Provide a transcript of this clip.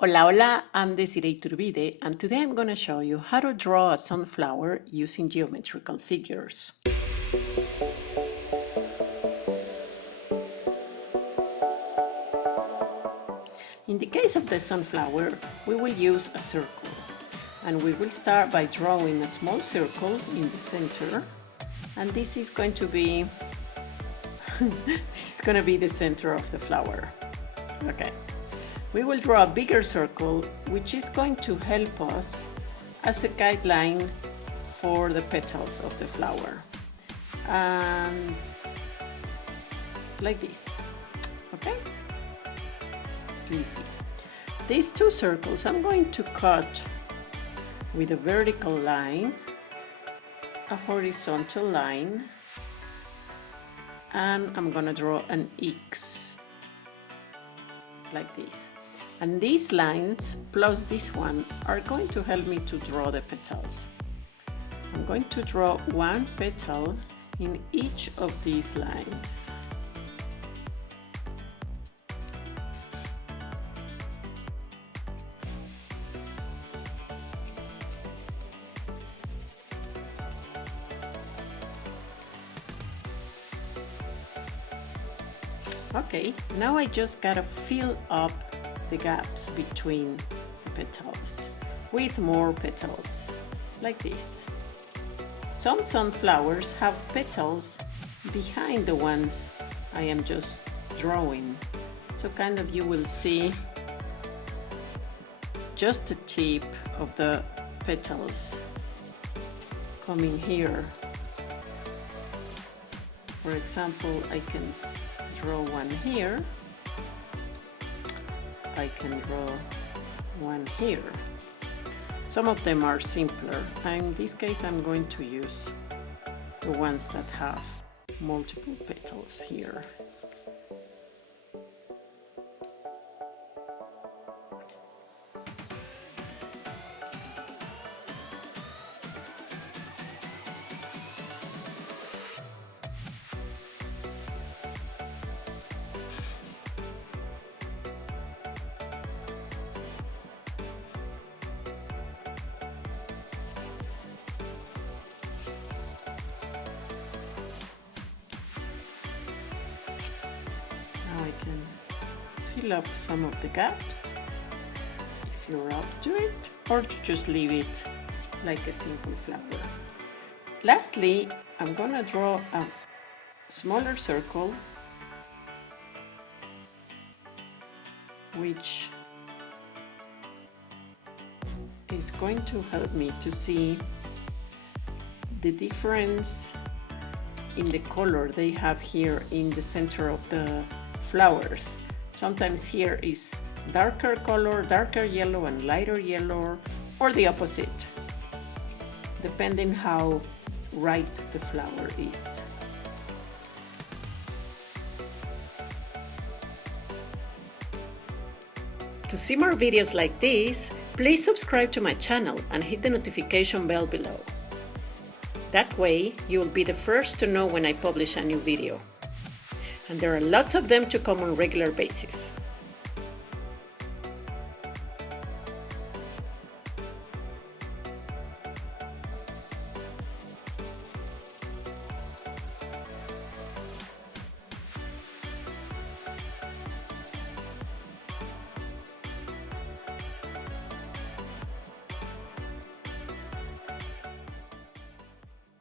Hola, hola, I'm Désirée Iturbide, and today I'm going to show you how to draw a sunflower using geometrical figures. In the case of the sunflower, we will use a circle, and we will start by drawing a small circle in the center, and this is going to be the center of the flower. Okay. We will draw a bigger circle, which is going to help us as a guideline for the petals of the flower. Like this, okay? Easy. These two circles I'm going to cut with a vertical line, a horizontal line, and I'm gonna draw an X like this. And these lines plus this one are going to help me to draw the petals. I'm going to draw one petal in each of these lines. Okay, now I just gotta fill up the gaps between the petals with more petals, like this. Some sunflowers have petals behind the ones I am just drawing, so kind of you will see just the tip of the petals coming here. For example, I can draw one here, I can draw one here. Some of them are simpler, and in this case I'm going to use the ones that have multiple petals here. I can fill up some of the gaps if you're up to it, or to just leave it like a simple flower. Lastly, I'm gonna draw a smaller circle which is going to help me to see the difference in the color they have here in the center of the flowers. Sometimes here is darker color, darker yellow and lighter yellow, or the opposite, depending how ripe the flower is. To see more videos like this, please subscribe to my channel and hit the notification bell below. That way, you will be the first to know when I publish a new video. And there are lots of them to come on a regular basis.